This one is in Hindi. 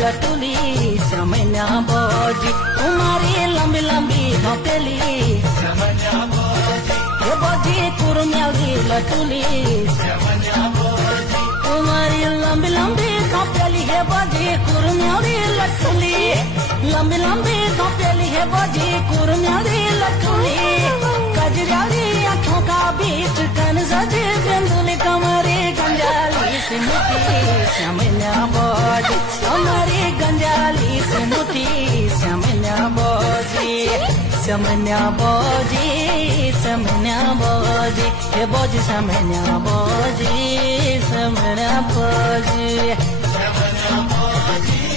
लटुली समन्या बोजी तुम्हारी लंबी लंबी धोकेली समन्या बोजी ये बोजी कुरुम्याली लटुली समन्या बोजी तुम्हारी लंबी लंबी धोकेली ये बोजी कुरुम्याली लटुली लंबी लंबी धोकेली ये बोजी कुरुम्याली लटुली कजराली आँखों का बीच कन सजे बिंदुली कमरे गंजाली से मुठी समन्या बोजी हमारी गंजाली से मुठी समन्या बोजी समन्या बोजी समन्या बोजी हे बोजी समन्या बोजी समन्या बोजी समन्या बोजी